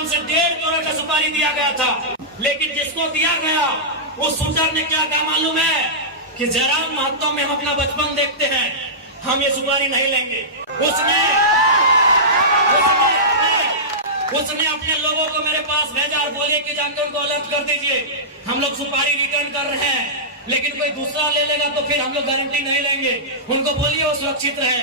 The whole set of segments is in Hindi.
नाम से 1.5 करोड़ का सुपारी दिया गया था, लेकिन जिसको दिया गया उस शूटर ने क्या कहा मालूम है कि जयराम महतो में हम अपना बचपन देखते हैं, हम ये सुपारी नहीं लेंगे। उसने अपने लोगों को मेरे पास भेजा और बोले कि जाकर उनको अलर्ट कर दीजिए, हम लोग सुपारी रिटर्न कर रहे हैं, लेकिन कोई दूसरा ले लेगा तो फिर हम लोग गारंटी नहीं लेंगे। उनको बोलिए वो सुरक्षित रहे,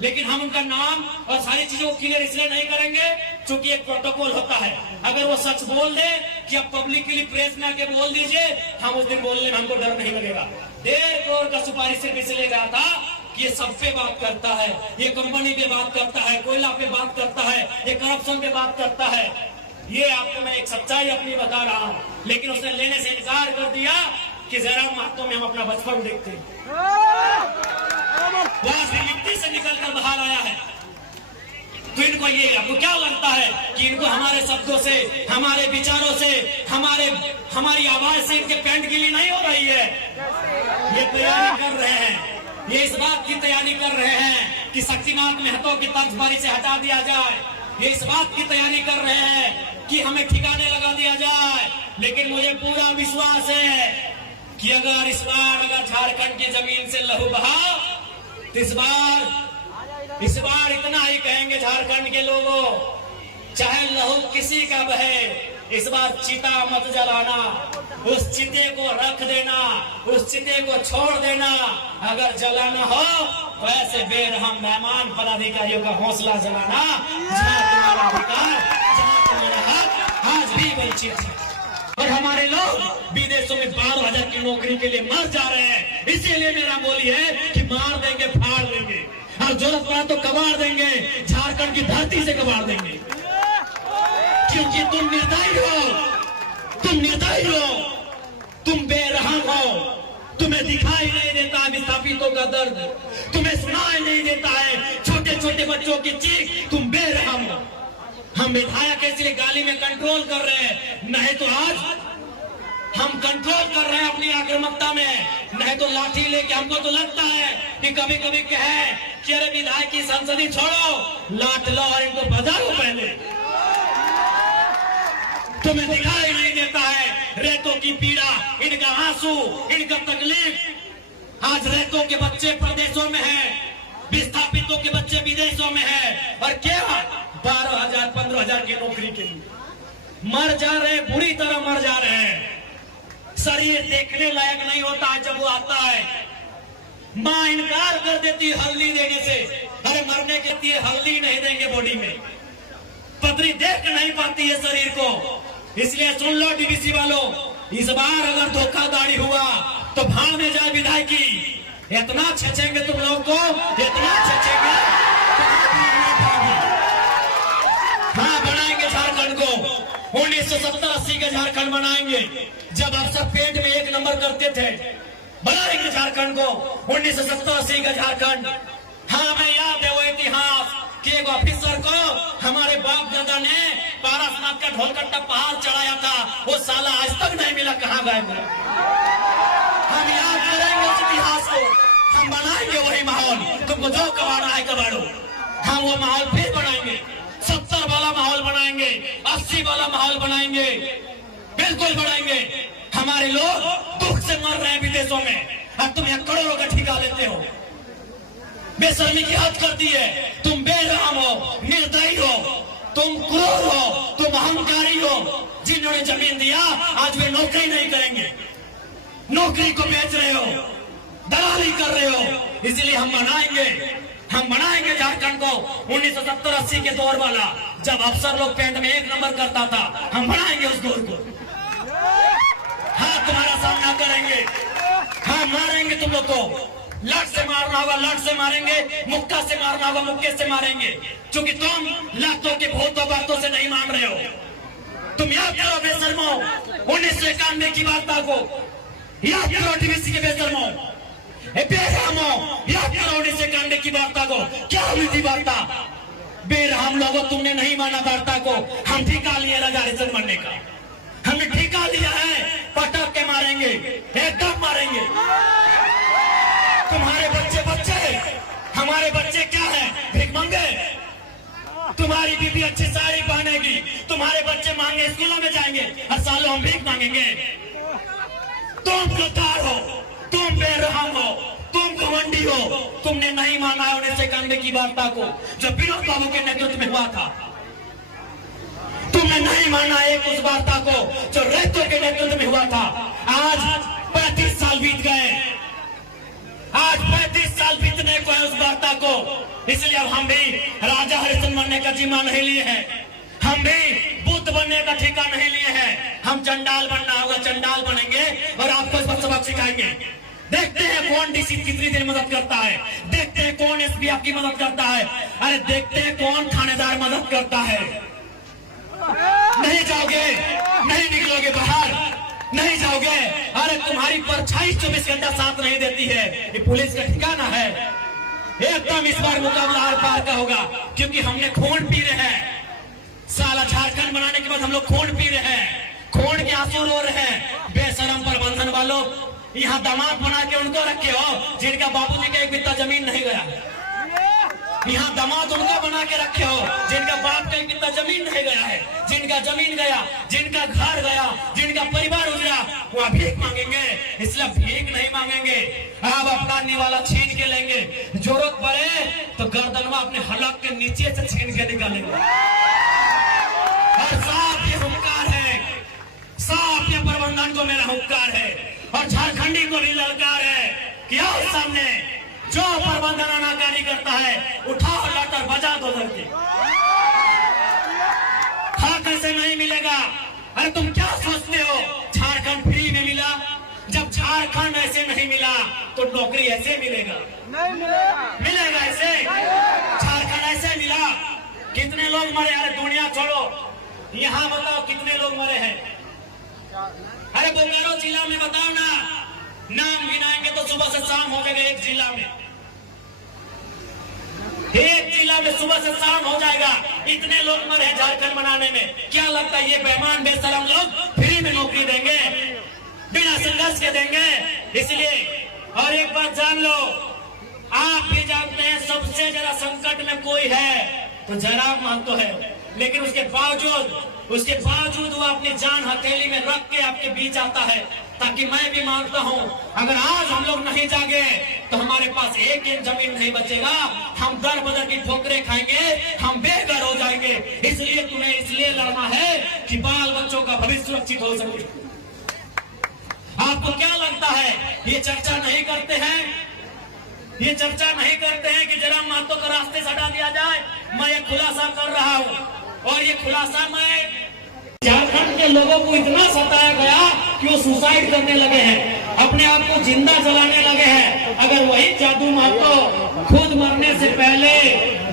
लेकिन हम उनका नाम और सारी चीजों को क्लियर इसलिए नहीं करेंगे क्योंकि एक प्रोटोकॉल होता है। अगर वो सच बोल दे कि अब पब्लिकली प्रेस में आके बोल दीजिए, हम उस दिन बोलने में हमको डर नहीं लगेगा। 1.5 करोड़ का सुपारी सिर्फ इसलिए गया था कि ये सब पे बात करता है, ये कंपनी पे बात करता है, कोयला पे बात करता है, ये करप्शन पे बात करता है। ये आपको मैं एक सच्चाई अपनी बता रहा हूँ, लेकिन उसने लेने से इनकार कर दिया कि जयराम महतो में हम अपना बचपन देखते हैं। वहां से मिट्टी से निकलकर बाहर आया है, तो इनको ये आपको क्या लगता है कि इनको हमारे शब्दों से, हमारे विचारों से, हमारी आवाज से इनके पैंट गिली नहीं हो रही है? ये तैयारी कर रहे हैं, ये इस बात की तैयारी कर रहे हैं कि शक्तिनाथ महतो की तर्जबारी से हटा दिया जाए, ये इस बात की तैयारी कर रहे हैं कि हमें ठिकाने लगा दिया जाए। लेकिन मुझे पूरा विश्वास है कि अगर इस बार झारखंड की जमीन से लहू बहा तो इस बार इतना ही कहेंगे झारखंड के लोगों, चाहे लहू किसी का बहे, इस बार चिता मत जलाना, उस चिते को रख देना, उस चिते को छोड़ देना। अगर जलाना हो तो ऐसे बेरहम मेहमान पदाधिकारियों का हौसला जलाना, जहाँ तुम्हारा अधिकार, जहाँ तुम्हारा हक आज भी वंचित है। और हमारे लोग विदेशों में 12,000 की नौकरी के लिए मर जा रहे हैं। इसीलिए मेरा बोली है कि मार देंगे, फाड़ देंगे, और जरूरत पड़ा तो कबाड़ देंगे, झारखंड की धरती से कबाड़ देंगे, क्योंकि तुम निर्दयी हो, तुम बेरहम हो, तुम्हें दिखाई नहीं देता है विस्थापितों का दर्द, तुम्हें सुनाई नहीं देता है छोटे छोटे बच्चों की चीख, तुम बेरहम हो। हम विधायक इसलिए गाली में कंट्रोल कर रहे हैं, नहीं तो आज हम कंट्रोल कर रहे हैं अपनी आक्रामकता में, नहीं तो लाठी लेके हमको तो लगता है कि कभी कभी कहे कि अरे विधायक की संसदी छोड़ो, लाठ लो और इनको बजाओ पहले। तुम्हें दिखाई नहीं देता है रेतों की पीड़ा, इनका आंसू, इनका तकलीफ। आज रेतों के बच्चे प्रदेशों में हैं, विस्थापितों के बच्चे विदेशों में हैं, और क्या 12,000 15,000 की नौकरी के लिए मर जा रहे, बुरी तरह मर जा रहे हैं। शरीर देखने लायक नहीं होता है जब वो आता है। माँ इनकार कर देती है हल्दी देने से, अरे मरने के लिए हल्दी नहीं देंगे बॉडी में, पतरी देख नहीं पाती है शरीर को। इसलिए सुन लो डीवीसी वालों, इस बार अगर धोखाधड़ी हुआ तो भाड़ में जाए विधायकी, इतना छेचेंगे तुम लोगों को, इतना छेचेंगे। हाँ, बनाएंगे झारखंड को 1970-80 का झारखंड बनाएंगे, जब आप सब पेट में 1 नंबर करते थे। बनाएंगे झारखंड को 1970-80 का झारखंड। हाँ, मैं याद है वो इतिहास कि एक ऑफिसर को हमारे बाप दादा ने पारसनाथ का ढोलकट्टा पहाड़ चढ़ाया था, वो साला आज तक नहीं मिला, कहाँ गए? हम याद करेंगे उस इतिहास को, हम बनाएंगे वही माहौल। तुमको जो कबाड़ा है कबाड़ो, हम वो माहौल फिर बनाएंगे, 70 वाला माहौल बनाएंगे, 80 वाला माहौल बनाएंगे, बिल्कुल बनाएंगे। हमारे लोग दुख से मर रहे हैं विदेशों में, अब तुम यहाँ करोड़ों का ठिका लेते हो। बेशर्मी की हद करती है, तुम बेरहम हो, निर्दयी हो, तुम क्रूर हो, तुम अहंकारी हो। जिन्होंने जमीन दिया आज वे नौकरी नहीं करेंगे, नौकरी को बेच रहे हो, दलाली कर रहे हो। इसलिए हम बनाएंगे झारखंड को 1970-80 के दौर वाला, जब अफसर लोग पेंट में 1 नंबर करता था। हम बनाएंगे उस दौर को। हाँ, तुम्हारा सामना करेंगे, हाँ मारेंगे तुम लोग को, लट से मारना होगा लट से मारेंगे, मुक्का से मारना होगा मुक्के से मारेंगे, क्योंकि तुम लातों के भूतों बातों से नहीं मान रहे हो। तुम याद करो बेशर्मो 1991 की वार्ता को, याद करो डीवीसी के बेशर्मो, बेरहमो, याद करो 1991 की वार्ता को। क्या हुई थी वार्ता? बेरहम लोगों, तुमने नहीं माना वार्ता को। हम ठिका लिए राजा मरने का, हमने ठिका लिया है, पटक के मारेंगे, एकदम मारेंगे। तुम्हारे बच्चे हमारे बच्चे क्या है? भिख मंगे। तुम्हारी बीबी अच्छी साड़ी पहनेगी, तुम्हारे बच्चे मांगे स्कूलों में जाएंगे, हर साल हम भीख मांगेंगे। तुम गद्दार हो, तुम बेरहम हो, तुम घमंडी हो। तुमने नहीं माना है 1991 की वार्ता को जो विनोद बाबू के नेतृत्व में हुआ था। तुमने नहीं माना एक उस वार्ता को जो रैतो के नेतृत्व में हुआ था। आज 35 साल बीत गए, आज 35 साल बीतने को है उस वार्ता को। इसलिए अब हम भी राजा हरिश्चंद्र बनने का जिम्मा नहीं लिए हैं, हम भी बुद्ध बनने का ठेका नहीं लिए हैं। हम चंडाल बनना होगा, चंडाल बनेंगे और आपको इस पर सबक सिखाएंगे। देखते हैं कौन डीसी कितनी देर मदद करता है, देखते हैं कौन एसपी आपकी मदद करता है, अरे देखते हैं कौन थानेदार मदद करता है। नहीं जाओगे, नहीं निकलोगे बाहर, नहीं जाओगे। अरे तुम्हारी परछाई 24 घंटा साथ नहीं देती है, ये पुलिस का ठिकाना है। एकदम इस बार मुकाबला आर पार का होगा, क्योंकि हमने खून पी रहे हैं। साला झारखंड बनाने के बाद हम लोग खून पी रहे हैं, खून के आंसू रो रहे हैं। बेशरम प्रबंधन वालों, यहाँ दामाद बना के उनको रखे हो जिनका बाबूजी का एक बित्ता जमीन नहीं गया। यहाँ दामाद उनको बना के रखे हो जिनका बाप का एक बित्ता जमीन नहीं गया है। जिनका जमीन गया, जिनका घर गया, जिनका परिवार उजड़ा, वो भीख मांगेंगे। इसलिए भीख नहीं मांगेंगे, आप अपना निवाला छीन के लेंगे। जरूरत पड़े तो गर्दनवा अपने हलक के नीचे से छीन के निकालेंगे। और साफ ये हुंकार है, साफ ये प्रबंधन को मेरा हुंकार है और झारखंडी को भी ललकार है कि आओ सामने, जो प्रबंधन अनाकारी करता है उठाओ लाठ और बजा दो धरती। हक ऐसे नहीं मिलेगा। अरे तुम क्या सोचते हो झारखंड फ्री में मिला? जब झारखंड ऐसे नहीं मिला तो नौकरी ऐसे मिलेगा? नहीं मिलेगा ऐसे। झारखंड ऐसे मिला, कितने लोग मरे? अरे दुनिया छोड़ो, यहाँ बताओ कितने लोग मरे हैं? अरे बोकारो जिला में बताओ ना, नाम गिनाएंगे तो सुबह से शाम हो जाएगा। एक जिला में, एक जिला में सुबह से शाम हो जाएगा। इतने लोग मरे हैं झारखंड बनाने में। क्या लगता है ये बेईमान बेशरम लोग फ्री में नौकरी देंगे, बिना संघर्ष के देंगे? इसलिए और एक बात जान लो, आप भी जानते हैं सबसे ज्यादा संकट में कोई है तो जयराम महतो है, लेकिन उसके बावजूद वो अपनी जान हथेली में रख के आपके बीच आता है। ताकि मैं भी मानता हूँ, अगर आज हम लोग नहीं जागे तो हमारे पास एक एक जमीन नहीं बचेगा, हम दर बदर की ठोकरें खाएंगे, हम बेघर हो जाएंगे। इसलिए तुम्हें इसलिए लड़ना है कि बाल बच्चों का भविष्य सुरक्षित हो सके। आपको क्या लगता है ये चर्चा नहीं करते हैं? ये चर्चा नहीं करते हैं कि जयराम महतो को रास्ते से हटा दिया जाए? मैं ये खुलासा कर रहा हूँ और ये खुलासा मैं झारखंड के लोगों को इतना सताया गया कि वो सुसाइड करने लगे हैं, अपने आप को जिंदा जलाने लगे हैं। अगर वही जादू महतो खुद मरने से पहले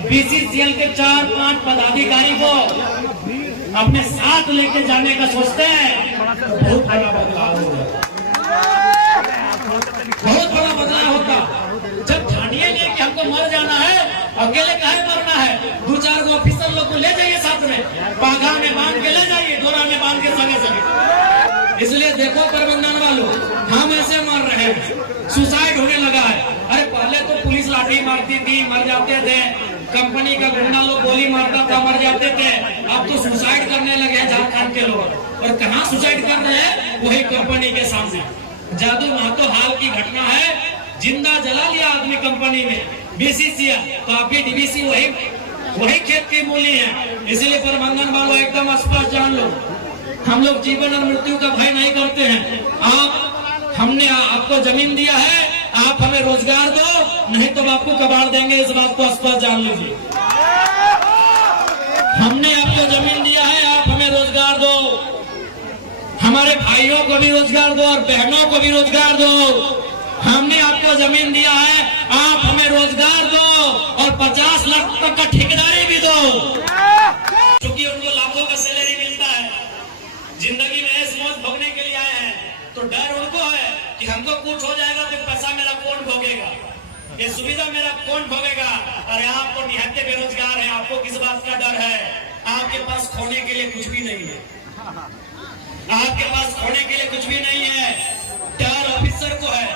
बीसीसीएल के 4-5 पदाधिकारी को अपने साथ लेके जाने का सोचते हैं, बहुत बड़ा बदलाव होगा, बहुत बड़ा बदलाव होता। जब ठानिए लिए कि हमको मर जाना है, अकेले काहे मरना है? 2-4 गो ऑफिसर लोग को ले जाइए साथ में, पाघा में बांध के ले जाइए, डोरा में बांध के संगे संगे। इसलिए देखो प्रबंधन वालों, हम ऐसे मर रहे हैं, सुसाइड होने लगा है। अरे पहले तो पुलिस लाठी मारती थी, मर जाते थे, कंपनी का गुंडा लोग गोली मारता था, मर जाते थे। अब तो सुसाइड करने लगे हैं झारखंड के लोग। और कहाँ सुसाइड कर रहे हैं? वही कंपनी के सामने। जादू महतो हाल की घटना है, जिंदा जला लिया आदमी कंपनी में, बीसीसीएल। तो आपकी डीवीसी वही खेत की मूली है। इसलिए प्रबंधन वालों एकदम स्पष्ट जान लो, हम लोग जीवन और मृत्यु का भय नहीं करते हैं। हमने आपको जमीन दिया है, आप हमें रोजगार दो, नहीं तो आपको कबाड़ देंगे, इस बात को स्पष्ट जान लीजिए। हमने आपको जमीन दिया है, आप हमें रोजगार दो, हमारे भाइयों को भी रोजगार दो और बहनों को भी रोजगार दो। हमने आपको जमीन दिया है, आप हमें रोजगार दो और 50 लाख तक का ठेकेदारी भी दो। क्योंकि उनको लाखों का सैलरी मिलता है, जिंदगी में ऐश मौज भोगने के लिए आए हैं, तो डर उनको है कि हमको कुछ हो जाएगा तो पैसा मेरा कौन भोगेगा, ये सुविधा मेरा कौन भोगेगा। अरे आप तो निहत्ते बेरोजगार है, आपको किस बात का डर है? आपके पास खोने के लिए कुछ भी नहीं है, आपके पास खोने के लिए कुछ भी नहीं है। डर ऑफिसर को है,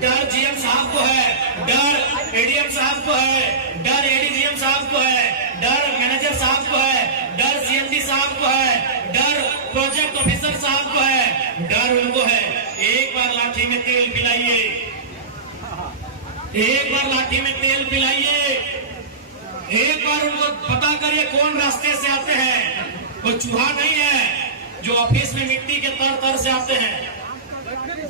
डर जीएम साहब को है, डर एडीएम साहब को है, डर एडीजीएम साहब को है, डर मैनेजर साहब को है, डर सीएमडी साहब को है डर, प्रोजेक्ट ऑफिसर साहब को है डर, उनको है। एक बार लाठी में तेल पिलाइए, एक बार लाठी में तेल पिलाइए, एक बार उनको पता करिए कौन रास्ते से आते हैं। वो चूहा नहीं है जो ऑफिस में मिट्टी के तर तर से आते हैं,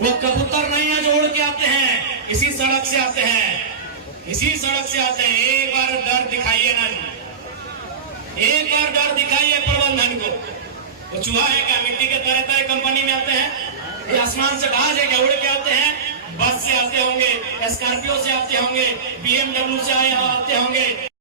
वो कबूतर नहीं है जो उड़ के आते हैं, इसी सड़क से आते हैं, इसी सड़क से आते हैं। एक बार डर दिखाइए ना जी, एक बार डर दिखाइए प्रबंधन को। वो चूहा है क्या? मिट्टी के तरह तरह कंपनी में आते हैं, ये आसमान से बाज है क्या? उड़ के आते हैं, बस से आते होंगे, स्कॉर्पियो से आते होंगे, BMW से आते होंगे।